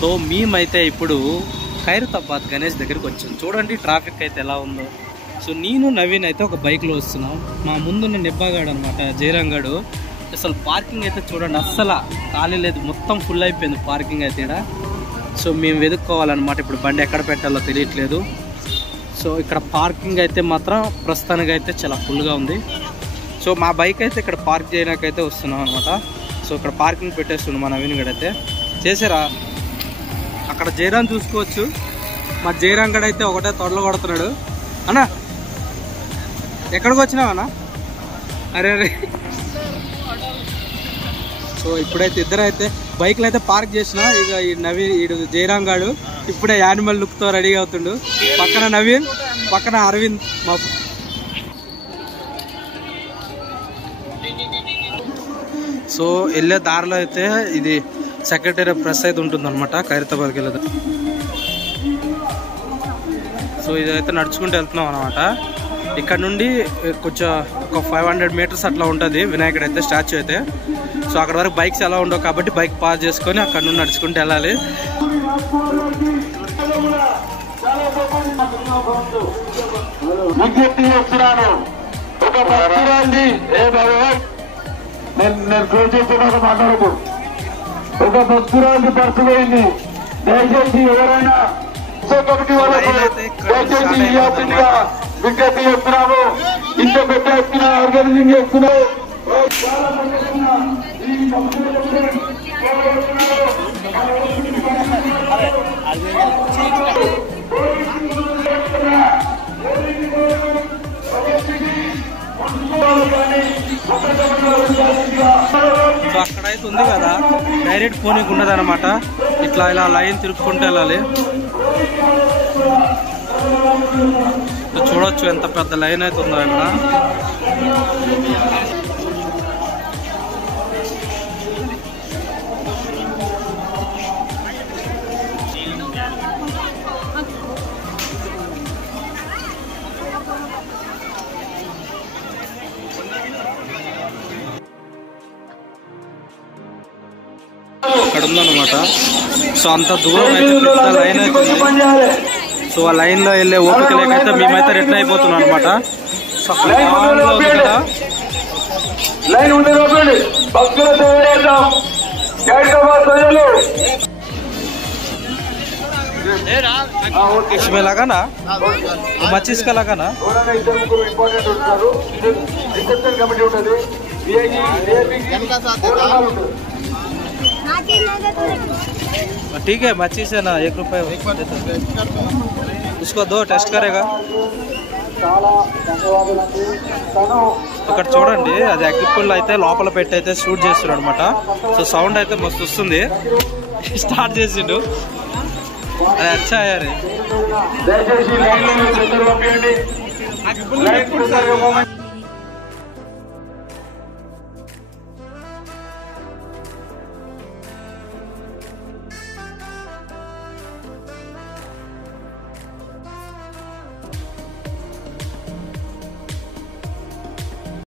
So మేమైతే ఇప్పుడు ఖైరతాబాద్ గణేష్ దగ్గరికి వచ్చాం. చూడండి ట్రాఫిక్ అయితే ఎలా ఉందో. సో నేను నవీన్ అయితే ఒక బైక్లో వస్తున్నాం. మా ముందున్న నిబ్బాగాడు అనమాట, జయరాంగాడు. అసలు పార్కింగ్ అయితే చూడండి, అస్సలు ఖాళీ లేదు, మొత్తం ఫుల్ అయిపోయింది పార్కింగ్ అయితే ఇక్కడ. సో మేము వెతుక్కోవాలన్నమాట, ఇప్పుడు బండి ఎక్కడ పెట్టాలో తెలియట్లేదు. సో ఇక్కడ పార్కింగ్ అయితే మాత్రం ప్రస్తుతానికి అయితే చాలా ఫుల్గా ఉంది. సో మా బైక్ అయితే ఇక్కడ పార్క్ చేయడానికైతే వస్తున్నాం అనమాట. సో ఇక్కడ పార్కింగ్ పెట్టేస్తున్నాం మా నవీన్ గడ్ అయితే. చేసారా అక్కడ జయరాం చూసుకోవచ్చు. మా జయరాం గడ్ అయితే ఒకటే తొడలు కొడుతున్నాడు. అన్నా ఎక్కడికి వచ్చినావన్నా? అరే అరే. సో ఇప్పుడైతే ఇద్దరు అయితే బైక్లు అయితే పార్క్ చేసిన. ఇక ఈ నవీన్ ఈడు జయరాం గాడు ఇప్పుడే యానిమల్ లుక్తో రెడీ అవుతుండు. పక్కన నవీన్, పక్కన అరవింద్. మా సో వెళ్ళే దారిలో అయితే ఇది సెక్రటరీ ప్రెస్ అయితే ఉంటుందన్నమాట ఖైరతాబాద్కి వెళ్ళదు. సో ఇదైతే నడుచుకుంటూ వెళ్తున్నాం అనమాట. ఇక్కడ నుండి కొంచెం ఒక 500 మీటర్స్ అట్లా ఉంటుంది వినాయకుడు అయితే, స్టాచ్యూ అయితే. సో అక్కడ వరకు బైక్స్ ఎలా ఉండవు కాబట్టి బైక్ పార్క్ చేసుకొని అక్కడ నుండి నడుచుకుంటూ వెళ్ళాలి. ఒక భక్తురాలు పర్సు పోయింది. దయచేసి ఎవరైనా కమిటీ వాళ్ళకు దయచేసి విజ్ఞప్తి చేస్తున్నాము. ఇంత పెద్ద ఎత్తున ఆర్గనైజింగ్ చేస్తున్నాము. సో అక్కడైతే ఉంది కదా, డైరెక్ట్ పోనీకి ఉన్నది అనమాట. ఇట్లా ఇలా లైన్ తిరుపుకుంటూ వెళ్ళాలి. చూడొచ్చు ఎంత పెద్ద లైన్ అయితే ఉందో ఇక్కడ. ఇక్కడ ఉందన్నమాట. సో అంత దూరం అయితే పెద్ద లైన్ అయితే ఉంది. సో ఆ లైన్ లో వెళ్ళే ఓపిక లేకైతే మేమైతే రిటర్న్ అయిపోతున్నాం అనమాట. సో ఉంది కదా इसमें लगा ना, मच्छीस का लगा ना. ठीक है, मच्छीस है ना, 1 रुपये उसको दो, टेस्ट करेगा. ఇక్కడ చూడండి, అది అగ్గిపుల్ల అయితే లోపల పెట్టి అయితే షూట్ చేస్తున్నాడు అనమాట. సో సౌండ్ అయితే మస్తు వస్తుంది. స్టార్ట్ చేసిండు. అది అచ్చా యార్.